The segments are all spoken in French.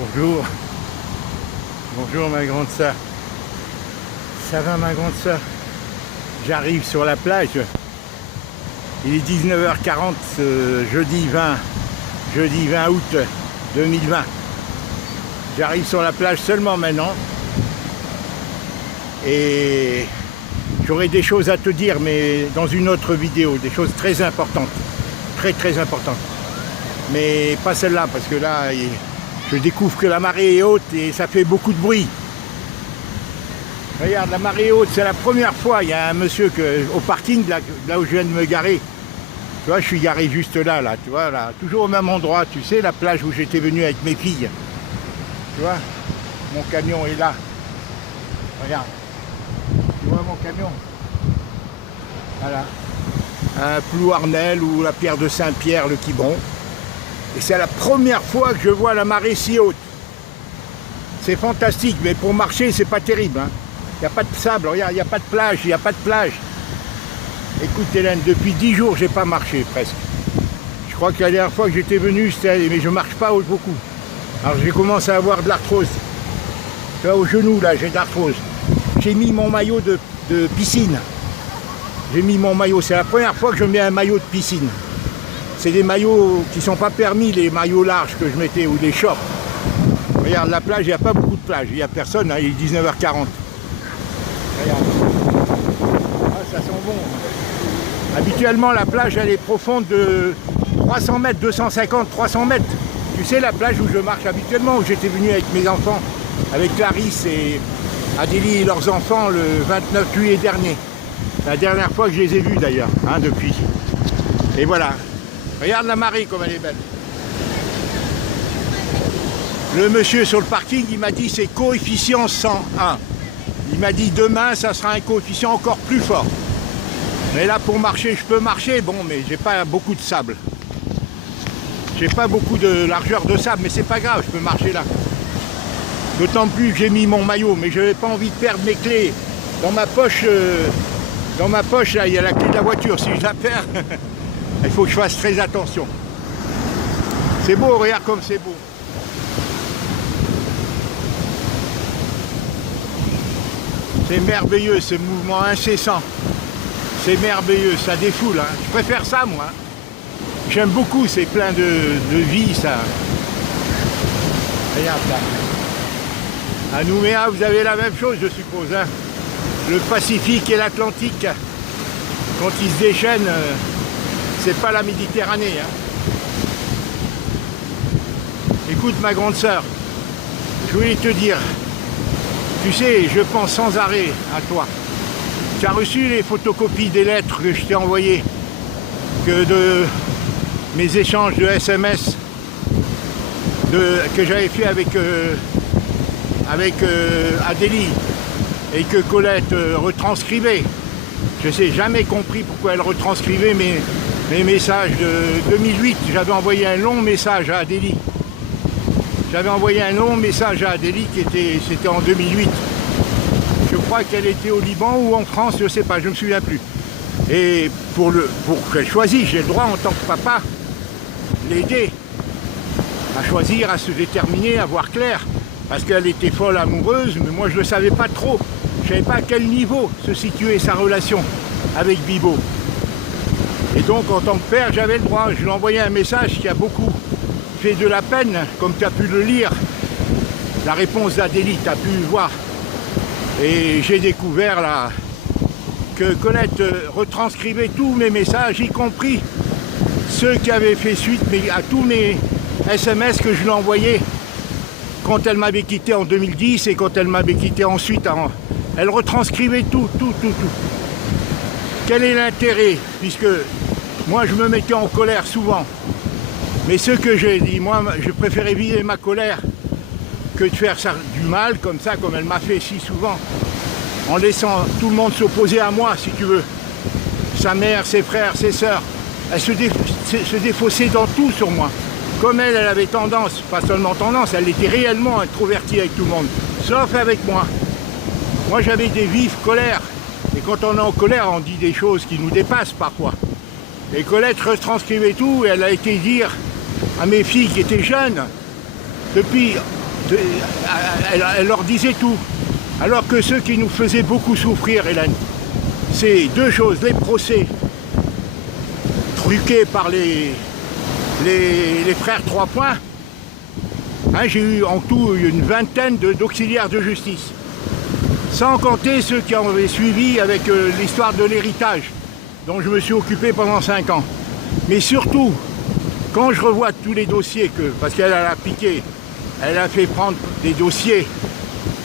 Bonjour. Bonjour ma grande sœur. Ça va ma grande sœur? J'arrive sur la plage. Il est 19h40 ce jeudi 20 août 2020. J'arrive sur la plage seulement maintenant. Et j'aurai des choses à te dire, mais dans une autre vidéo, des choses très importantes. Très importantes. Mais pas celle-là, parce que là, je découvre que la marée est haute et ça fait beaucoup de bruit. Regarde, la marée est haute, c'est la première fois. Il y a un monsieur au parking, là où je viens de me garer. Tu vois, je suis garé juste là, tu vois, là, toujours au même endroit, tu sais, la plage où j'étais venu avec mes filles. Tu vois, mon camion est là. Regarde, tu vois mon camion? Voilà. Un Plouarnel ou la pierre de Saint-Pierre, le Quiberon. Et c'est la première fois que je vois la marée si haute. C'est fantastique, mais pour marcher, c'est pas terrible. Hein. Il n'y a pas de sable, regarde, il n'y a pas de plage, il n'y a pas de plage. Écoute Hélène, depuis 10 jours, j'ai pas marché presque. Je crois que la dernière fois que j'étais venu, mais je marche pas beaucoup. Alors j'ai commencé à avoir de l'arthrose. Tu vois, au genou, là, j'ai de l'arthrose. J'ai mis mon maillot de piscine. J'ai mis mon maillot, c'est la première fois que je mets un maillot de piscine. C'est des maillots qui ne sont pas permis, les maillots larges que je mettais, ou les shorts. Regarde, la plage, il n'y a pas beaucoup de plage, il n'y a personne, hein, il est 19h40. Regarde. Ah, ça sent bon. Habituellement, la plage, elle est profonde de 300 mètres, 250, 300 mètres. Tu sais, la plage où je marche habituellement, où j'étais venu avec mes enfants, avec Clarisse et Adélie et leurs enfants, le 29 juillet dernier. La dernière fois que je les ai vus d'ailleurs, hein, depuis. Et voilà. Regarde la marée comme elle est belle. Le monsieur sur le parking, il m'a dit c'est coefficient 101. Il m'a dit demain, ça sera un coefficient encore plus fort. Mais là, pour marcher, je peux marcher, bon, mais j'ai pas beaucoup de sable. J'ai pas beaucoup de largeur de sable, mais c'est pas grave, je peux marcher là. D'autant plus que j'ai mis mon maillot, mais je n'ai pas envie de perdre mes clés. Dans ma poche, là, il y a la clé de la voiture. Si je la perds, il faut que je fasse très attention. C'est beau, regarde comme c'est beau. C'est merveilleux, ce mouvement incessant. C'est merveilleux, ça défoule. Hein. Je préfère ça, moi. J'aime beaucoup, c'est plein de vie, ça. Regarde là. À Nouméa, vous avez la même chose, je suppose. Hein. Le Pacifique et l'Atlantique, quand ils se déchaînent, c'est pas la Méditerranée. Hein. Écoute, ma grande sœur, je voulais te dire, tu sais, je pense sans arrêt à toi. Tu as reçu les photocopies des lettres que je t'ai envoyées, que de mes échanges de SMS que j'avais fait avec Adélie et que Colette retranscrivait. Je n'ai jamais compris pourquoi elle retranscrivait mes messages de 2008. J'avais envoyé un long message à Adélie. J'avais envoyé un long message à Adélie c'était en 2008. Je crois qu'elle était au Liban ou en France, je ne sais pas, je ne me souviens plus. Et pour qu'elle choisisse, j'ai le droit en tant que papa, l'aider à choisir, à se déterminer, à voir clair. Parce qu'elle était folle amoureuse, mais moi je ne le savais pas trop. Je ne savais pas à quel niveau se situait sa relation avec Bibo. Et donc en tant que père, j'avais le droit. Je lui ai envoyé un message qui a beaucoup fait de la peine, comme tu as pu le lire. La réponse d'Adélie, tu as pu voir. Et j'ai découvert là que Colette retranscrivait tous mes messages, y compris ceux qui avaient fait suite à tous mes SMS que je lui envoyais quand elle m'avait quitté en 2010 et quand elle m'avait quitté ensuite. Elle retranscrivait tout. Quel est l'intérêt? Puisque moi je me mettais en colère souvent. Mais ce que j'ai dit, moi je préférais vider ma colère que de faire ça du mal comme ça, comme elle m'a fait si souvent, en laissant tout le monde s'opposer à moi, si tu veux. Sa mère, ses frères, ses sœurs, elle se défaussait dans tout sur moi. Comme elle avait tendance, pas seulement tendance, elle était réellement introvertie avec tout le monde, sauf avec moi. Moi j'avais des vives colères, et quand on est en colère, on dit des choses qui nous dépassent parfois. Et Colette retranscrivait tout, et elle a été dire à mes filles qui étaient jeunes, depuis elle leur disait tout. Alors que ceux qui nous faisaient beaucoup souffrir, Hélène, c'est deux choses, les procès truqués par les frères Trois Points. Hein, j'ai eu en tout une vingtaine d'auxiliaires de justice. Sans compter ceux qui ont suivi avec l'histoire de l'héritage, dont je me suis occupé pendant 5 ans. Mais surtout, quand je revois tous les dossiers, parce qu'elle a piqué, elle a fait prendre des dossiers,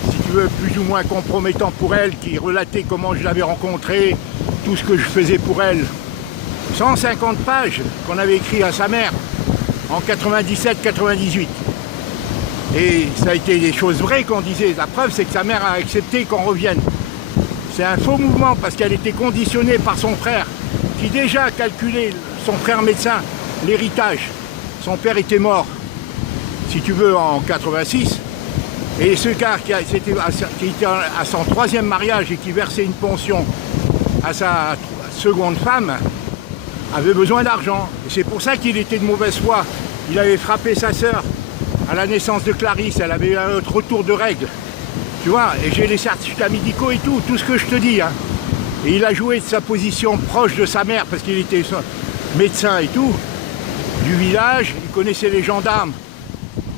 si tu veux, plus ou moins compromettants pour elle, qui relataient comment je l'avais rencontrée, tout ce que je faisais pour elle. 150 pages qu'on avait écrit à sa mère en 97-98. Et ça a été des choses vraies qu'on disait. La preuve, c'est que sa mère a accepté qu'on revienne. C'est un faux mouvement parce qu'elle était conditionnée par son frère, qui déjà a calculé, son frère médecin, l'héritage. Son père était mort, si tu veux, en 86. Et ce gars qui était à son 3e mariage et qui versait une pension à sa seconde femme, avait besoin d'argent. Et c'est pour ça qu'il était de mauvaise foi. Il avait frappé sa sœur à la naissance de Clarisse. Elle avait eu un autre retour de règles. Tu vois, et j'ai les certificats médicaux et tout ce que je te dis. Hein. Et il a joué de sa position proche de sa mère, parce qu'il était médecin et tout, du village. Il connaissait les gendarmes,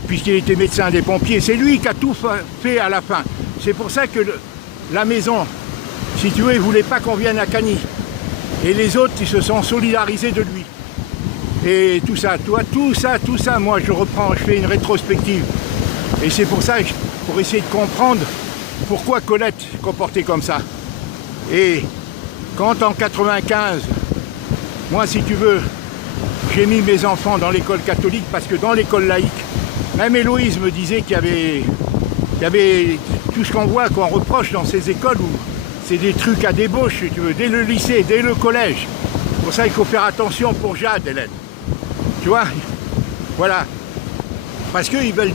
puisqu'il était médecin des pompiers. C'est lui qui a tout fait à la fin. C'est pour ça que la maison, si tu veux, il ne voulait pas qu'on vienne à Cagny. Et les autres, ils se sont solidarisés de lui. Et tout ça, toi, tout ça, moi je reprends, je fais une rétrospective. Et c'est pour ça, pour essayer de comprendre pourquoi Colette s'est comportée comme ça. Et quand en 95, moi si tu veux, j'ai mis mes enfants dans l'école catholique, parce que dans l'école laïque, même Héloïse me disait qu'il y avait tout ce qu'on voit, qu'on reproche dans ces écoles où c'est des trucs à débauche, si tu veux, dès le lycée, dès le collège. Pour ça il faut faire attention pour Jade, Hélène. Tu vois, voilà. Parce qu'ils veulent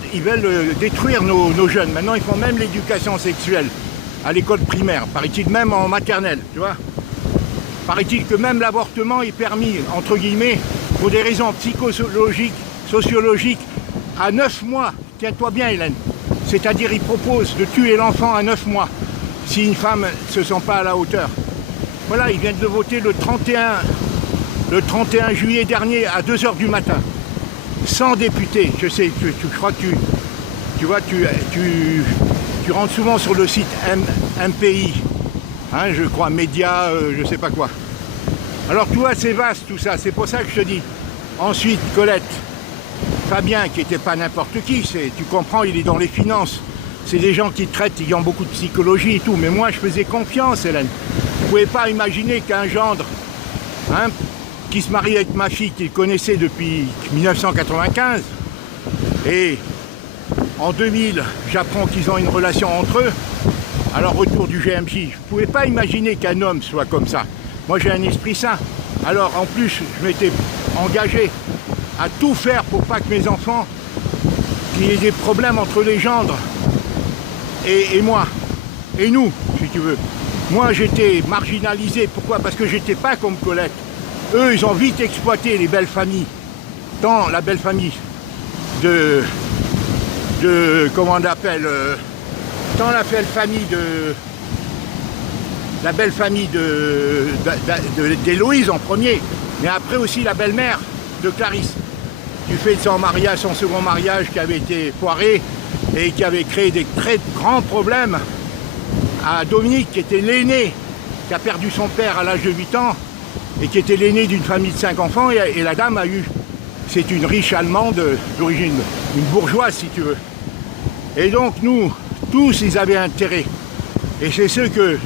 détruire nos jeunes. Maintenant, ils font même l'éducation sexuelle à l'école primaire. Paraît-il même en maternelle, tu vois. Paraît-il que même l'avortement est permis, entre guillemets, pour des raisons psychologiques, sociologiques, à 9 mois. Tiens-toi bien, Hélène. C'est-à-dire, ils proposent de tuer l'enfant à 9 mois, si une femme ne se sent pas à la hauteur. Voilà, ils viennent de voter le 31 juillet dernier à 2 h du matin. 100 députés, je sais, je crois que tu vois, tu rentres souvent sur le site MPI, hein, je crois, médias, je sais pas quoi. Alors tu vois, c'est vaste tout ça, c'est pour ça que je te dis. Ensuite, Colette, Fabien, qui n'était pas n'importe qui, tu comprends, il est dans les finances. C'est des gens qui traitent, ils ont beaucoup de psychologie et tout, mais moi je faisais confiance, Hélène. Vous ne pouvez pas imaginer qu'un gendre, hein, qui se marie avec ma fille, qu'il connaissait depuis 1995, et en 2000, j'apprends qu'ils ont une relation entre eux, alors retour du GMJ. Je ne pouvais pas imaginer qu'un homme soit comme ça. Moi j'ai un esprit sain. Alors en plus, je m'étais engagé à tout faire pour pas que mes enfants, qu'il y ait des problèmes entre les gendres et moi, et nous, si tu veux. Moi j'étais marginalisé, pourquoi? Parce que j'étais pas comme Colette. Eux, ils ont vite exploité les belles familles. Tant la belle famille de comment on appelle, tant la belle famille d'Héloïse en premier, mais après aussi la belle-mère de Clarisse, du fait de son mariage, son second mariage qui avait été foiré et qui avait créé des très grands problèmes à Dominique, qui était l'aîné, qui a perdu son père à l'âge de 8 ans, et qui était l'aîné d'une famille de 5 enfants, et la dame a eu, c'est une riche allemande d'origine, une bourgeoise si tu veux. Et donc nous, tous, ils avaient intérêt. Et c'est ce que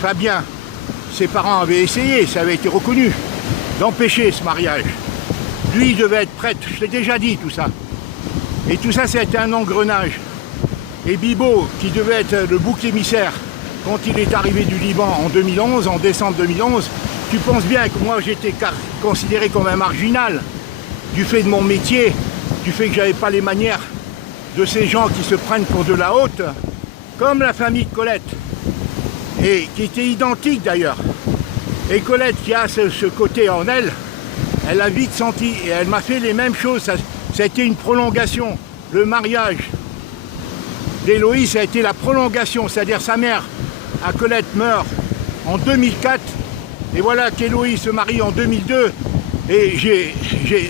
Fabien, ses parents avaient essayé, ça avait été reconnu, d'empêcher ce mariage. Lui, il devait être prêtre, je l'ai déjà dit tout ça. Et tout ça, c'était un engrenage. Et Bibo, qui devait être le bouc émissaire, quand il est arrivé du Liban en 2011, en décembre 2011, tu penses bien que moi j'étais considéré comme un marginal du fait de mon métier, du fait que j'avais pas les manières de ces gens qui se prennent pour de la haute, comme la famille de Colette, et qui était identique d'ailleurs. Et Colette, qui a ce côté en elle, elle a vite senti, et elle m'a fait les mêmes choses, ça a été une prolongation. Le mariage d'Héloïse, ça a été la prolongation, c'est-à-dire sa mère, à Colette, meurt en 2004, et voilà qu'Héloïse se marie en 2002, et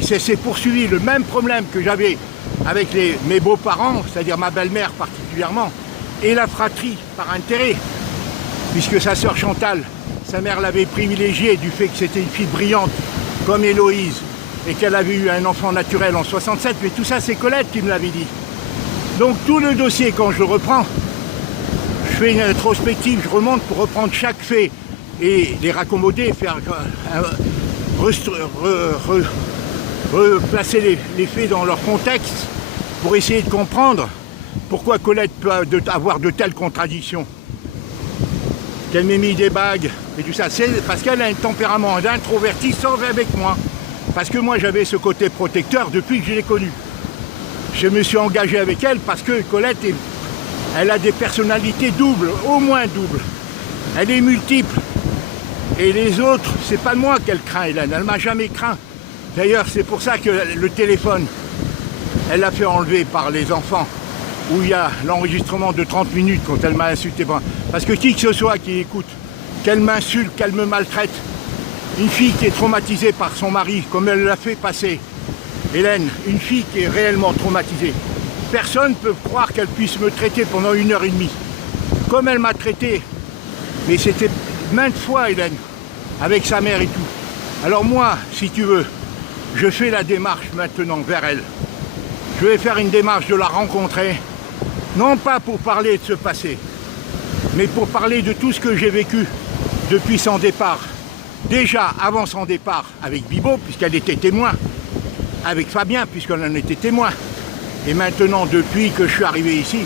c'est poursuivi le même problème que j'avais avec mes beaux-parents, c'est-à-dire ma belle-mère particulièrement, et la fratrie par intérêt, puisque sa sœur Chantal, sa mère l'avait privilégiée du fait que c'était une fille brillante comme Héloïse, et qu'elle avait eu un enfant naturel en 67, mais tout ça c'est Colette qui me l'avait dit. Donc tout le dossier, quand je le reprends, je fais une rétrospective, je remonte pour reprendre chaque fait et les raccommoder, faire replacer les faits dans leur contexte pour essayer de comprendre pourquoi Colette peut avoir de telles contradictions. Qu'elle m'ait mis des bagues et tout ça, c'est parce qu'elle a un tempérament d'introverti, sauf avec moi. Parce que moi j'avais ce côté protecteur depuis que je l'ai connue. Je me suis engagé avec elle parce que Colette, elle a des personnalités doubles, au moins doubles. Elle est multiple. Et les autres, c'est pas moi qu'elle craint, Hélène, elle m'a jamais craint. D'ailleurs, c'est pour ça que le téléphone, elle l'a fait enlever par les enfants, où il y a l'enregistrement de 30 minutes quand elle m'a insulté. Parce que qui que ce soit qui écoute, qu'elle m'insulte, qu'elle me maltraite, une fille qui est traumatisée par son mari, comme elle l'a fait passer, Hélène, une fille qui est réellement traumatisée, personne ne peut croire qu'elle puisse me traiter pendant 1h30, comme elle m'a traité. Mais c'était maintes fois, Hélène, avec sa mère et tout. Alors moi, si tu veux, je fais la démarche maintenant vers elle. Je vais faire une démarche de la rencontrer, non pas pour parler de ce passé, mais pour parler de tout ce que j'ai vécu depuis son départ. Déjà avant son départ avec Bibo, puisqu'elle était témoin, avec Fabien, puisqu'elle en était témoin, et maintenant depuis que je suis arrivé ici,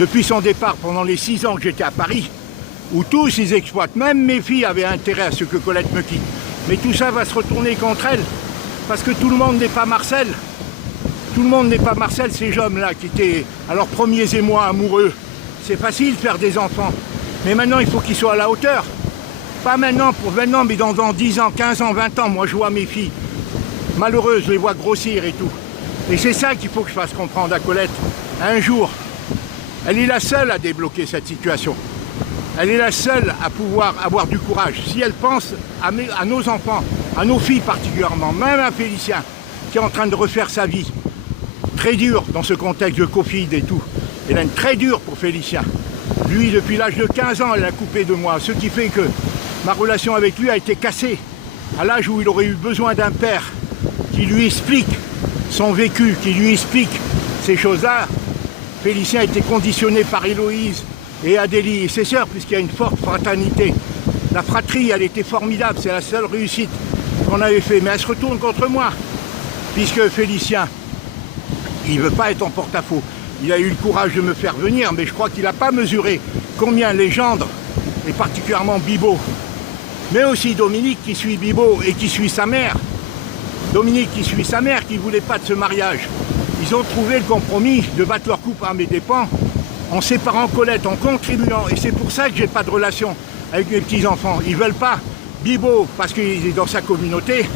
depuis son départ pendant les 6 ans que j'étais à Paris, où tous ils exploitent, même mes filles avaient intérêt à ce que Colette me quitte. Mais tout ça va se retourner contre elle, parce que tout le monde n'est pas Marcel. Tout le monde n'est pas Marcel, ces hommes-là qui étaient à leurs premiers émois amoureux. C'est facile de faire des enfants, mais maintenant il faut qu'ils soient à la hauteur. Pas maintenant, pour maintenant, mais dans 10 ans, 15 ans, 20 ans, moi je vois mes filles malheureuses, je les vois grossir et tout. Et c'est ça qu'il faut que je fasse comprendre à Colette. Un jour, elle est la seule à débloquer cette situation. Elle est la seule à pouvoir avoir du courage. Si elle pense à nos enfants, à nos filles particulièrement, même à Félicien, qui est en train de refaire sa vie, très dur dans ce contexte de Covid et tout. Hélène, très dur pour Félicien. Lui, depuis l'âge de 15 ans, elle a coupé de moi, ce qui fait que ma relation avec lui a été cassée, à l'âge où il aurait eu besoin d'un père qui lui explique son vécu, qui lui explique ces choses-là. Félicien a été conditionné par Héloïse et Adélie et ses sœurs, puisqu'il y a une forte fraternité. La fratrie, elle était formidable, c'est la seule réussite qu'on avait fait, mais elle se retourne contre moi, puisque Félicien, il ne veut pas être en porte-à-faux. Il a eu le courage de me faire venir, mais je crois qu'il n'a pas mesuré combien les gendres, et particulièrement Bibo, mais aussi Dominique qui suit Bibo et qui suit sa mère, Dominique qui suit sa mère, qui ne voulait pas de ce mariage. Ils ont trouvé le compromis de battre leur couple à mes dépens, en séparant Colette, en contribuant, et c'est pour ça que j'ai pas de relation avec mes petits-enfants. Ils veulent pas Bibo, parce qu'il est dans sa communauté.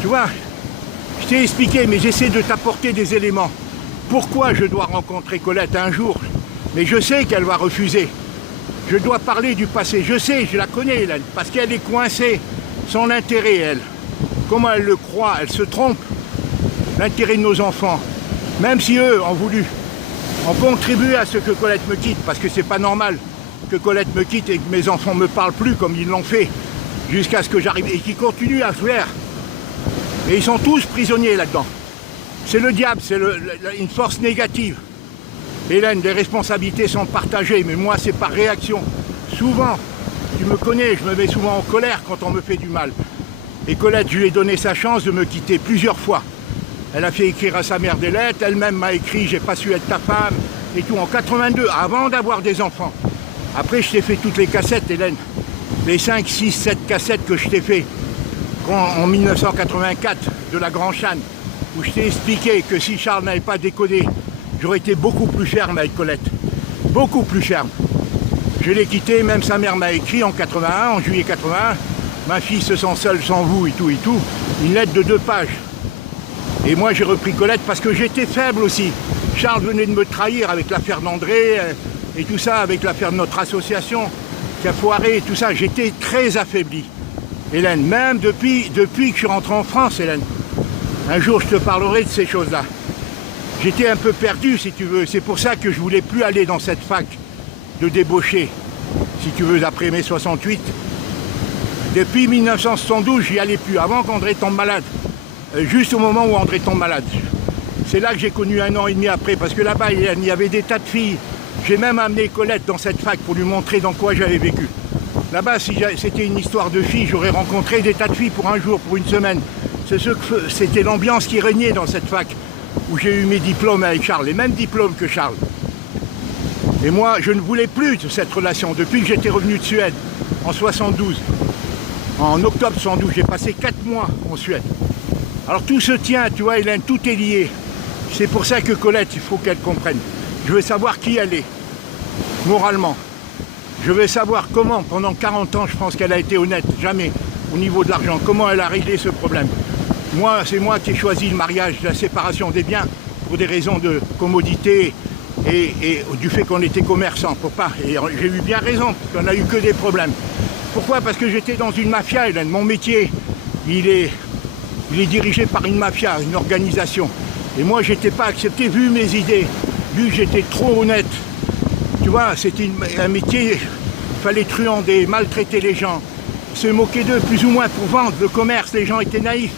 Tu vois, je t'ai expliqué, mais j'essaie de t'apporter des éléments. Pourquoi je dois rencontrer Colette un jour? Mais je sais qu'elle va refuser. Je dois parler du passé. Je sais, je la connais, Hélène, parce qu'elle est coincée. Son intérêt, elle. Comment elle le croit? Elle se trompe. L'intérêt de nos enfants. Même si eux ont voulu, ont contribué à ce que Colette me quitte, parce que c'est pas normal que Colette me quitte et que mes enfants me parlent plus comme ils l'ont fait, jusqu'à ce que j'arrive, et qui continuent à faire. Et ils sont tous prisonniers là-dedans. C'est le diable, c'est une force négative. Hélène, les responsabilités sont partagées, mais moi c'est par réaction. Souvent, tu me connais, je me mets souvent en colère quand on me fait du mal. Et Colette, je lui ai donné sa chance de me quitter plusieurs fois. Elle a fait écrire à sa mère des lettres, elle-même m'a écrit « j'ai pas su être ta femme » et tout, en 82, avant d'avoir des enfants. Après, je t'ai fait toutes les cassettes, Hélène. Les 5, 6, 7 cassettes que je t'ai fait en 1984 de la Grand Chan, où je t'ai expliqué que si Charles n'avait pas décodé, j'aurais été beaucoup plus ferme avec Colette. Beaucoup plus ferme. Je l'ai quitté, même sa mère m'a écrit en 81, en juillet 81, ma fille se sent seule sans vous et tout, une lettre de 2 pages. Et moi j'ai repris Colette parce que j'étais faible aussi. Charles venait de me trahir avec l'affaire d'André et tout ça, avec l'affaire de notre association qui a foiré et tout ça. J'étais très affaibli, Hélène, même depuis que je suis rentré en France, Hélène. Un jour, je te parlerai de ces choses-là. J'étais un peu perdu, si tu veux. C'est pour ça que je voulais plus aller dans cette fac de débauché, si tu veux, après mai 68. Depuis 1972, j'y allais plus, avant qu'André tombe malade. Juste au moment où André tombe malade. C'est là que j'ai connu 1 an et demi après, parce que là-bas, il y avait des tas de filles. J'ai même amené Colette dans cette fac pour lui montrer dans quoi j'avais vécu. Là-bas, si c'était une histoire de filles, j'aurais rencontré des tas de filles pour un jour, pour une semaine. C'était l'ambiance qui régnait dans cette fac, où j'ai eu mes diplômes avec Charles, les mêmes diplômes que Charles. Et moi, je ne voulais plus de cette relation, depuis que j'étais revenu de Suède, en 72. En octobre 72, j'ai passé 4 mois en Suède. Alors tout se tient, tu vois, Hélène, tout est lié. C'est pour ça que Colette, il faut qu'elle comprenne. Je veux savoir qui elle est, moralement. Je veux savoir comment, pendant 40 ans, je pense qu'elle a été honnête, jamais, au niveau de l'argent. Comment elle a réglé ce problème. Moi, c'est moi qui ai choisi le mariage, la séparation des biens, pour des raisons de commodité et du fait qu'on était commerçants. Et j'ai eu bien raison, parce qu'on n'a eu que des problèmes. Pourquoi? Parce que j'étais dans une mafia, Hélène. Mon métier, il est dirigé par une mafia, une organisation. Et moi, je n'étais pas accepté, vu mes idées, vu que j'étais trop honnête. Tu vois, c'était un métier, il fallait truander, maltraiter les gens, se moquer d'eux plus ou moins pour vendre. Le commerce, les gens étaient naïfs.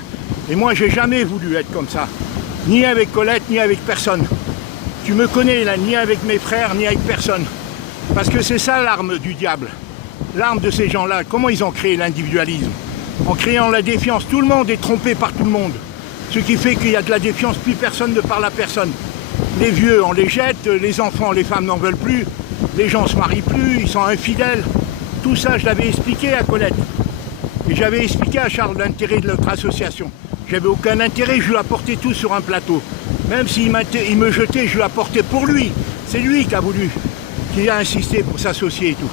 Et moi, j'ai jamais voulu être comme ça. Ni avec Colette, ni avec personne. Tu me connais là, ni avec mes frères, ni avec personne. Parce que c'est ça l'arme du diable. L'arme de ces gens-là. Comment ils ont créé l'individualisme? En créant la défiance. Tout le monde est trompé par tout le monde. Ce qui fait qu'il y a de la défiance, plus personne ne parle à personne. Les vieux, on les jette, les enfants, les femmes n'en veulent plus, les gens ne se marient plus, ils sont infidèles. Tout ça, je l'avais expliqué à Colette. Et j'avais expliqué à Charles l'intérêt de notre association. J'avais aucun intérêt, je lui apportais tout sur un plateau. Même s'il me jetait, je lui apportais pour lui. C'est lui qui a voulu, qui a insisté pour s'associer et tout.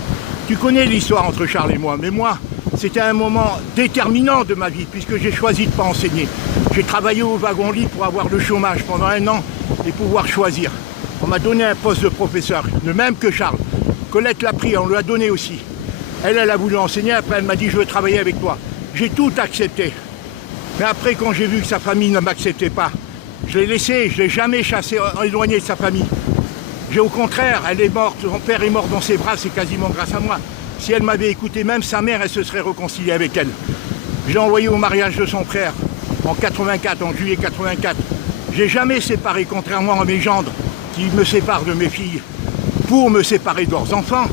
Tu connais l'histoire entre Charles et moi, mais moi, c'était un moment déterminant de ma vie, puisque j'ai choisi de ne pas enseigner. J'ai travaillé au wagon-lit pour avoir le chômage pendant 1 an et pouvoir choisir. On m'a donné un poste de professeur, le même que Charles. Colette l'a pris, on lui a donné aussi. Elle a voulu enseigner, après elle m'a dit « je veux travailler avec toi ». J'ai tout accepté. Mais après, quand j'ai vu que sa famille ne m'acceptait pas, je l'ai laissé, je ne l'ai jamais chassé, éloigné de sa famille. Au contraire, elle est morte, son père est mort dans ses bras, c'est quasiment grâce à moi. Si elle m'avait écouté, même sa mère, elle se serait réconciliée avec elle. Je l'ai envoyé au mariage de son frère en 84, en juillet 84. J'ai jamais séparé, contrairement à mes gendres qui me séparent de mes filles pour me séparer de leurs enfants.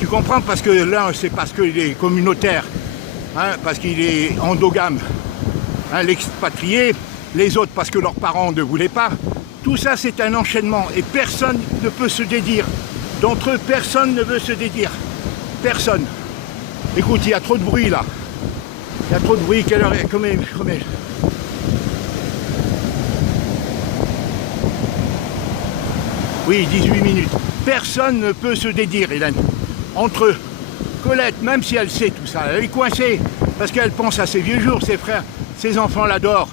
Tu comprends? Parce que l'un, c'est parce qu'il est communautaire, hein, parce qu'il est endogame, hein, l'expatrié. Les autres parce que leurs parents ne voulaient pas. Tout ça, c'est un enchaînement et personne ne peut se dédire. D'entre eux, personne ne veut se dédire. Personne. Écoute, il y a trop de bruit là. Il y a trop de bruit. Quelle heure est? Combien? Oui, 18 minutes. Personne ne peut se dédire, Hélène. Entre eux. Colette, même si elle sait tout ça, elle est coincée. Parce qu'elle pense à ses vieux jours, ses frères, ses enfants l'adorent.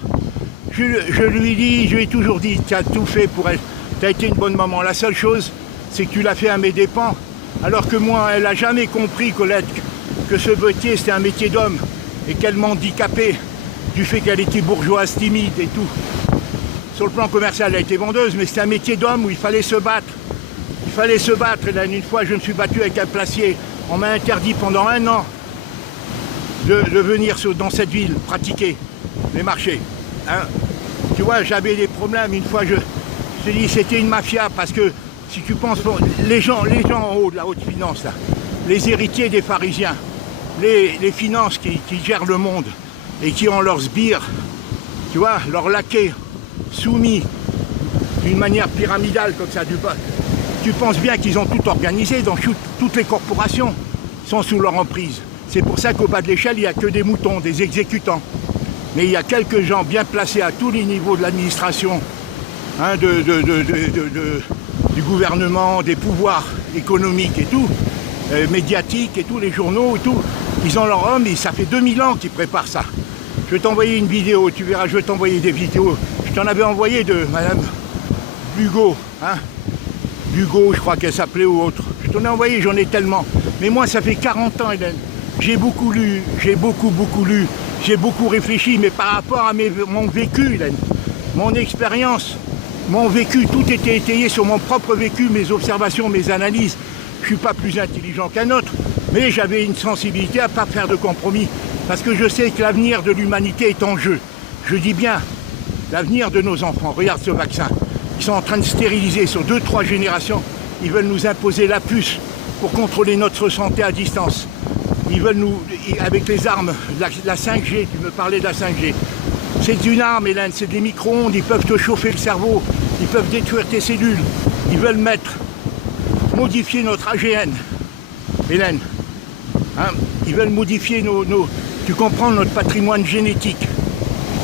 Je lui dis, je lui ai toujours dit, tu as tout fait pour elle. Tu as été une bonne maman. La seule chose, c'est que tu l'as fait à mes dépens. Alors que moi, elle n'a jamais compris, Colette, que ce métier, c'était un métier d'homme. Et qu'elle m'handicapait du fait qu'elle était bourgeoise, timide et tout. Sur le plan commercial, elle a été vendeuse, mais c'était un métier d'homme où il fallait se battre. Il fallait se battre. Et là, une fois, je me suis battu avec un placier. On m'a interdit pendant 1 an de venir dans cette ville pratiquer les marchés. Hein? Tu vois, j'avais des problèmes. Une fois, je te dis, c'était une mafia parce que si tu penses, les gens en haut de la haute finance, là, les héritiers des pharisiens, les finances qui gèrent le monde et qui ont leurs sbires, tu vois, leurs laquais soumis d'une manière pyramidale comme ça du bas. Tu penses bien qu'ils ont tout organisé dans toutes les corporations sont sous leur emprise. C'est pour ça qu'au bas de l'échelle, il n'y a que des moutons, des exécutants. Mais il y a quelques gens bien placés à tous les niveaux de l'administration, hein, du gouvernement, des pouvoirs économiques et tout, médiatiques et tout, les journaux et tout. Ils ont leur homme et ça fait 2000 ans qu'ils préparent ça. Je vais t'envoyer une vidéo, tu verras, je vais t'envoyer des vidéos. Je t'en avais envoyé de Madame Bugot, hein, d'Hugo, je crois qu'elle s'appelait, ou autre. Je t'en ai envoyé, j'en ai tellement. Mais moi, ça fait 40 ans, Hélène. J'ai beaucoup lu, j'ai beaucoup lu, j'ai beaucoup réfléchi, mais par rapport à mon vécu, Hélène, mon expérience, mon vécu, tout était étayé sur mon propre vécu, mes observations, mes analyses. Je ne suis pas plus intelligent qu'un autre, mais j'avais une sensibilité à ne pas faire de compromis, parce que je sais que l'avenir de l'humanité est en jeu. Je dis bien, l'avenir de nos enfants. Regarde ce vaccin. Ils sont en train de stériliser sur 2-3 générations. Ils veulent nous imposer la puce pour contrôler notre santé à distance. Ils veulent nous, avec les armes, la 5G, tu me parlais de la 5G. C'est une arme, Hélène, c'est des micro-ondes, ils peuvent te chauffer le cerveau, ils peuvent détruire tes cellules. Ils veulent modifier notre AGN, Hélène. Hein, ils veulent modifier tu comprends, notre patrimoine génétique.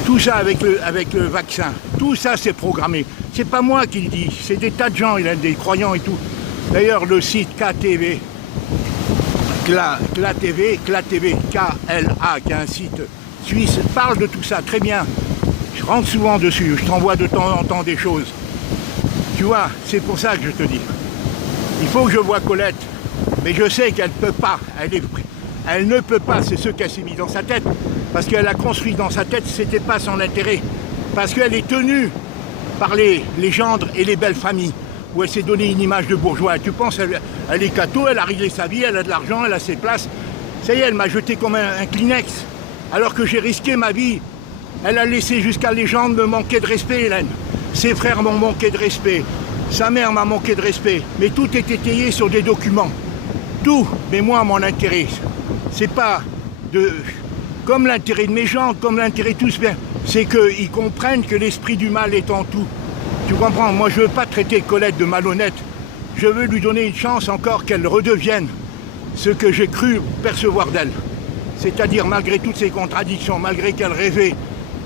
Tout ça avec le vaccin, tout ça c'est programmé. C'est pas moi qui le dis, c'est des tas de gens, Hélène, des croyants et tout. D'ailleurs, le site KTV, KLA-TV, KLA, qui est un site suisse, parle de tout ça, très bien. Je rentre souvent dessus, je t'envoie de temps en temps des choses. Tu vois, c'est pour ça que je te dis. Il faut que je voie Colette, mais je sais qu'elle ne peut pas, elle ne peut pas, c'est ce qu'elle s'est mis dans sa tête, parce qu'elle a construit dans sa tête, c'était pas son intérêt, parce qu'elle est tenue par les gendres et les belles familles, où elle s'est donné une image de bourgeois. Tu penses, elle est catho, elle a réglé sa vie, elle a de l'argent, elle a ses places. Ça y est, elle m'a jeté comme un Kleenex, alors que j'ai risqué ma vie. Elle a laissé jusqu'à les gens me manquer de respect, Hélène. Ses frères m'ont manqué de respect, sa mère m'a manqué de respect, mais tout est étayé sur des documents. Tout, mais moi, mon intérêt, c'est pas comme l'intérêt de mes gens, comme l'intérêt de tous, c'est qu'ils comprennent que l'esprit du mal est en tout. Tu comprends? Moi, je veux pas traiter Colette de malhonnête. Je veux lui donner une chance encore qu'elle redevienne ce que j'ai cru percevoir d'elle. C'est-à-dire, malgré toutes ses contradictions, malgré qu'elle rêvait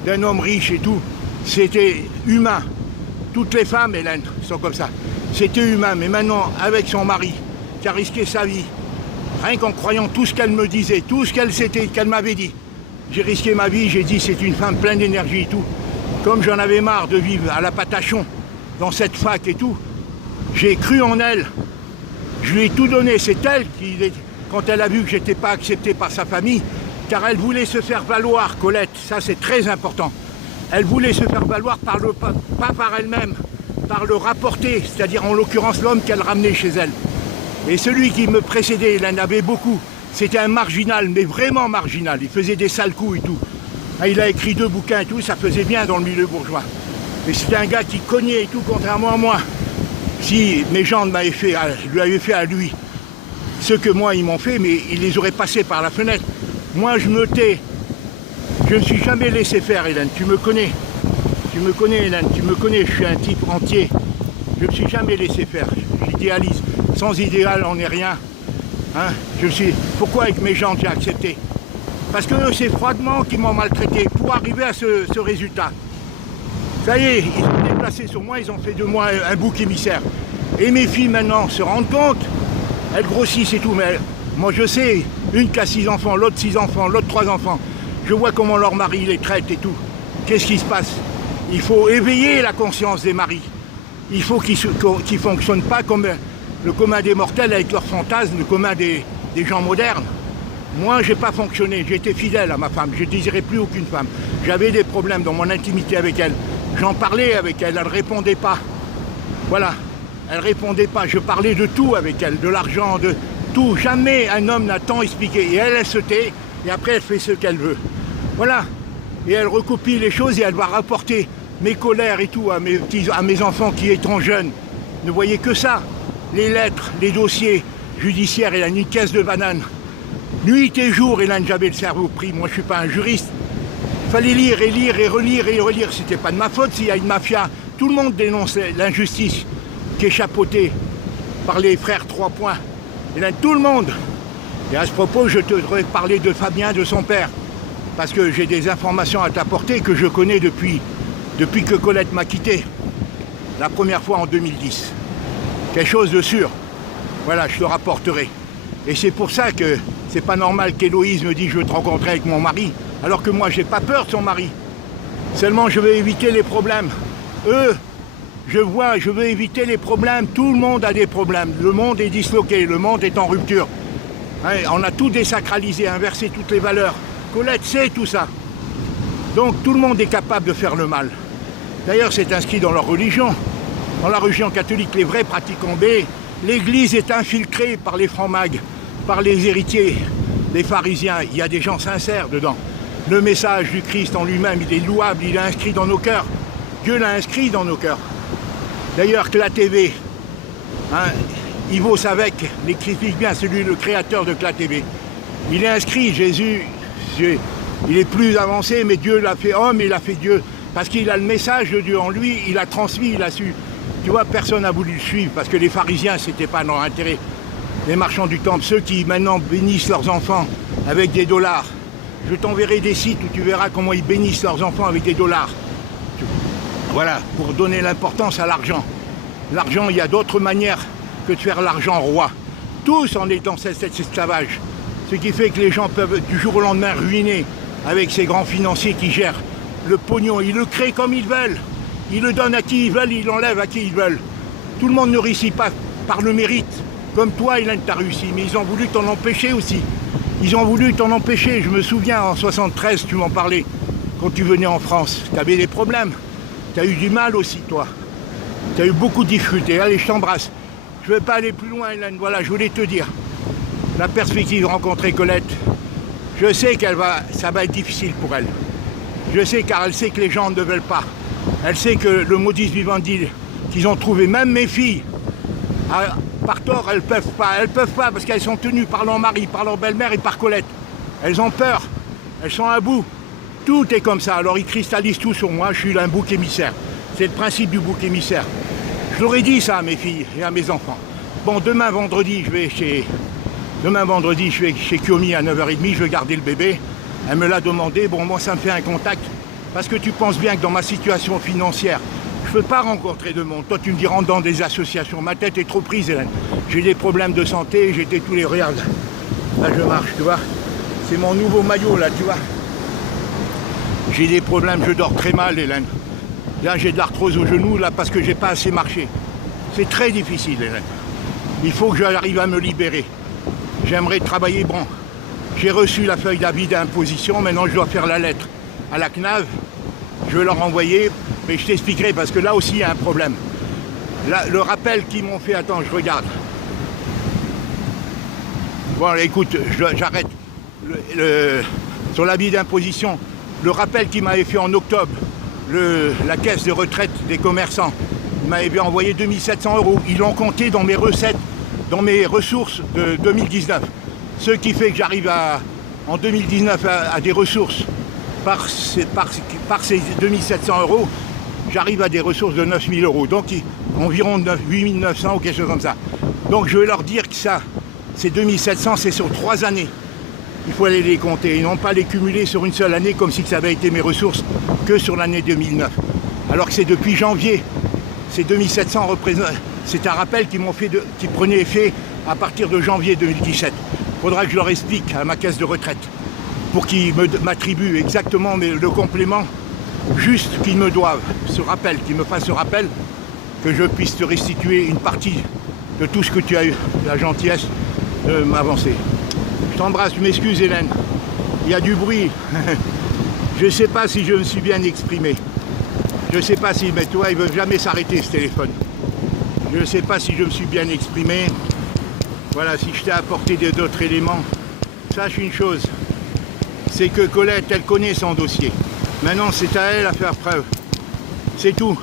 d'un homme riche et tout, c'était humain. Toutes les femmes, Hélène, sont comme ça. C'était humain, mais maintenant, avec son mari, qui a risqué sa vie, rien qu'en croyant tout ce qu'elle me disait, tout ce qu'elle m'avait dit, j'ai risqué ma vie, j'ai dit c'est une femme pleine d'énergie et tout. Comme j'en avais marre de vivre à la Patachon, dans cette fac et tout, j'ai cru en elle. Je lui ai tout donné. C'est elle qui, quand elle a vu que j'étais pas accepté par sa famille, car elle voulait se faire valoir, Colette, ça c'est très important. Elle voulait se faire valoir pas par elle-même, par le rapporté, c'est-à-dire en l'occurrence l'homme qu'elle ramenait chez elle. Et celui qui me précédait, il en avait beaucoup. C'était un marginal, mais vraiment marginal. Il faisait des sales coups et tout. Il a écrit 2 bouquins et tout, ça faisait bien dans le milieu bourgeois. Mais c'était un gars qui cognait et tout, contrairement à moi. Si mes gens lui avaient fait à lui ce que moi ils m'ont fait, mais ils les auraient passés par la fenêtre. Moi je me tais. Je ne me suis jamais laissé faire, Hélène. Tu me connais. Tu me connais, Hélène. Tu me connais. Je suis un type entier. Je ne me suis jamais laissé faire. J'idéalise. Sans idéal, on n'est rien. Hein? Pourquoi avec mes gens j'ai accepté? Parce que c'est froidement qu'ils m'ont maltraité pour arriver à ce résultat. Ça y est, ils ont déplacé sur moi, ils ont fait de moi un bouc émissaire. Et mes filles maintenant se rendent compte, elles grossissent et tout, mais moi je sais, une qui a 6 enfants, l'autre 6 enfants, l'autre 3 enfants. Je vois comment leur mari les traite et tout. Qu'est-ce qui se passe? Il faut éveiller la conscience des maris. Il faut qu'ils ne fonctionnent pas comme le commun des mortels avec leurs fantasmes, le commun des gens modernes. Moi, j'ai pas fonctionné, j'ai été fidèle à ma femme, je ne désirais plus aucune femme. J'avais des problèmes dans mon intimité avec elle. J'en parlais avec elle, elle ne répondait pas. Voilà, elle ne répondait pas. Je parlais de tout avec elle, de l'argent, de tout. Jamais un homme n'a tant expliqué. Et elle se tait, et après elle fait ce qu'elle veut. Voilà. Et elle recopie les choses et elle va rapporter mes colères et tout à mes enfants qui étant jeunes. Ne voyaient que ça. Les lettres, les dossiers judiciaires, elle a une caisse de bananes. Nuit et jour, Hélène, j'avais le cerveau pris. Moi, je ne suis pas un juriste. Il fallait lire et lire et relire et relire. C'était pas de ma faute s'il y a une mafia. Tout le monde dénonce l'injustice qui est chapeautée par les frères 3 points. Hélène, tout le monde. Et à ce propos, je te devrais parler de Fabien, de son père. Parce que j'ai des informations à t'apporter que je connais depuis que Colette m'a quitté. La première fois en 2010. Quelque chose de sûr. Voilà, je te rapporterai. Et c'est pour ça que c'est pas normal qu'Héloïse me dise je veux te rencontrer avec mon mari, alors que moi j'ai pas peur de son mari. Seulement je veux éviter les problèmes. Eux, Je veux éviter les problèmes. Tout le monde a des problèmes. Le monde est disloqué, le monde est en rupture. Hein, on a tout désacralisé, inversé toutes les valeurs. Colette sait tout ça. Donc tout le monde est capable de faire le mal. D'ailleurs, c'est inscrit dans leur religion. Dans la religion catholique, les vrais pratiquants B, l'Église est infiltrée par les francs-mags, par les héritiers, les pharisiens. Il y a des gens sincères dedans. Le message du Christ en lui-même, il est louable, il est inscrit dans nos cœurs. Dieu l'a inscrit dans nos cœurs. D'ailleurs, que la TV, hein, Ivo Savec l'explique bien, c'est lui le créateur de CLA TV. Il est inscrit, Jésus, il est plus avancé, mais Dieu l'a fait homme, il a fait Dieu. Parce qu'il a le message de Dieu en lui, il a transmis, il a su. Tu vois, personne n'a voulu le suivre, parce que les pharisiens, c'était pas leur intérêt. Les marchands du temple, ceux qui maintenant bénissent leurs enfants avec des dollars. Je t'enverrai des sites où tu verras comment ils bénissent leurs enfants avec des dollars. Voilà, pour donner l'importance à l'argent. L'argent, il y a d'autres manières que de faire l'argent roi. Tous en étant cet esclavage. Ce qui fait que les gens peuvent du jour au lendemain ruiner avec ces grands financiers qui gèrent le pognon. Ils le créent comme ils veulent. Ils le donnent à qui ils veulent, ils l'enlèvent à qui ils veulent. Tout le monde ne réussit pas par le mérite. Comme toi, Hélène, t'as réussi. Mais ils ont voulu t'en empêcher aussi. Ils ont voulu t'en empêcher. Je me souviens, en 73, tu m'en parlais, quand tu venais en France. Tu avais des problèmes. Tu as eu du mal aussi, toi. Tu as eu beaucoup de difficultés. Allez, je t'embrasse. Je ne vais pas aller plus loin, Hélène. Voilà, je voulais te dire. La perspective de rencontrer Colette, je sais ça va être difficile pour elle. Je sais, car elle sait que les gens ne veulent pas. Elle sait que le modus vivendi qu'ils ont trouvé, même mes filles, par tort, elles peuvent pas. Elles peuvent pas parce qu'elles sont tenues par leur mari, par leur belle-mère et par Colette. Elles ont peur. Elles sont à bout. Tout est comme ça. Alors ils cristallisent tout sur moi. Je suis un bouc émissaire. C'est le principe du bouc émissaire. Je leur ai dit ça à mes filles et à mes enfants. Bon, demain vendredi, je vais chez Kiomi à 9h30. Je vais garder le bébé. Elle me l'a demandé. Bon, moi, ça me fait un contact. Parce que tu penses bien que dans ma situation financière, je ne peux pas rencontrer de monde. Toi, tu me dis rentre dans des associations. Ma tête est trop prise, Hélène. J'ai des problèmes de santé. J'étais tous les... Regarde. Là, je marche, tu vois. C'est mon nouveau maillot, là, tu vois. J'ai des problèmes, je dors très mal, Hélène. Là, j'ai de l'arthrose au genou, là, parce que j'ai pas assez marché. C'est très difficile, Hélène. Il faut que j'arrive à me libérer. J'aimerais travailler, bon. J'ai reçu la feuille d'avis d'imposition, maintenant je dois faire la lettre à la CNAV. Je vais leur envoyer, mais je t'expliquerai, parce que là aussi, il y a un problème. Là, le rappel qu'ils m'ont fait, attends, je regarde. Bon, écoute, j'arrête. Sur l'avis d'imposition, le rappel qu'ils m'avaient fait en octobre, la caisse de retraite des commerçants, ils m'avaient envoyé 2700 €. Ils l'ont compté dans mes recettes, dans mes ressources de 2019. Ce qui fait que j'arrive en 2019 à des ressources, par ces 2700 €, j'arrive à des ressources de 9000 €. Donc environ 8900 ou quelque chose comme ça. Donc je vais leur dire que ça, ces 2700, c'est sur 3 années. Il faut aller les compter et non pas les cumuler sur une seule année comme si ça avait été mes ressources que sur l'année 2009. Alors que c'est depuis janvier. Ces 2700 représentent, c'est un rappel qui prenait effet à partir de janvier 2017. Il faudra que je leur explique à ma caisse de retraite pour qu'ils m'attribuent exactement le complément juste qu'ils me doivent. Ce rappel, qu'ils me fassent ce rappel, que je puisse te restituer une partie de tout ce que tu as eu, la gentillesse de m'avancer. Je t'embrasse, tu m'excuses Hélène, il y a du bruit. Je ne sais pas si je me suis bien exprimé. Je ne sais pas si, mais toi, il ne veut jamais s'arrêter ce téléphone. Je ne sais pas si je me suis bien exprimé. Voilà, si je t'ai apporté d'autres éléments. Sache une chose, c'est que Colette, elle connaît son dossier. Maintenant, c'est à elle à faire preuve. C'est tout.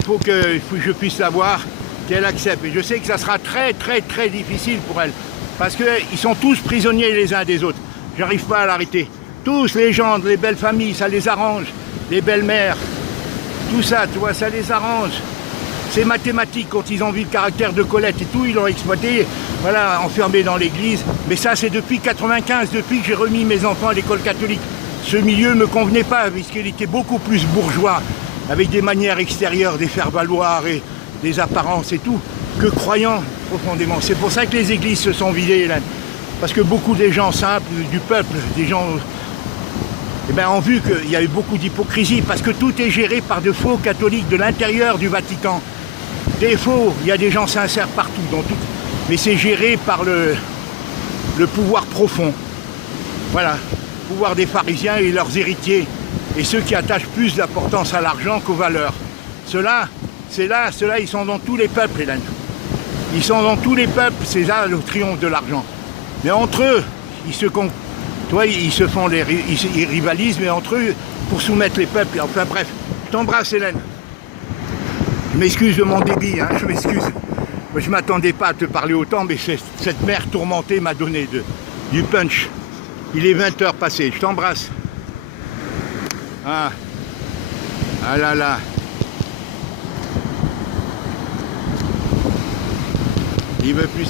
Il faut que je puisse la voir, qu'elle accepte. Et je sais que ça sera très, très, très difficile pour elle. Parce qu'ils sont tous prisonniers les uns des autres. J'arrive pas à l'arrêter. Tous les gens, les belles familles, ça les arrange. Les belles-mères, tout ça, tu vois, ça les arrange. C'est mathématique quand ils ont vu le caractère de Colette et tout, ils l'ont exploité, voilà, enfermé dans l'église. Mais ça, c'est depuis 95, depuis que j'ai remis mes enfants à l'école catholique. Ce milieu ne me convenait pas, puisqu'il était beaucoup plus bourgeois, avec des manières extérieures, des faire-valoir et des apparences et tout, que croyant profondément. C'est pour ça que les églises se sont vidées, Hélène. Parce que beaucoup des gens simples, du peuple, des gens eh ben, ont vu qu'il y a eu beaucoup d'hypocrisie, parce que tout est géré par de faux catholiques de l'intérieur du Vatican. Des faux, il y a des gens sincères partout, mais c'est géré par le pouvoir profond. Voilà, le pouvoir des pharisiens et leurs héritiers, et ceux qui attachent plus d'importance à l'argent qu'aux valeurs. Ceux-là, ils sont dans tous les peuples, Hélène. Ils sont dans tous les peuples, c'est là le triomphe de l'argent. Mais entre eux, ils rivalisent, mais entre eux, pour soumettre les peuples. Enfin bref, je t'embrasse, Hélène. Je m'excuse de mon débit, hein, je m'excuse. Je ne m'attendais pas à te parler autant, mais cette mère tourmentée m'a donné du punch. Il est 20h passé, je t'embrasse. Ah là là. Il veut plus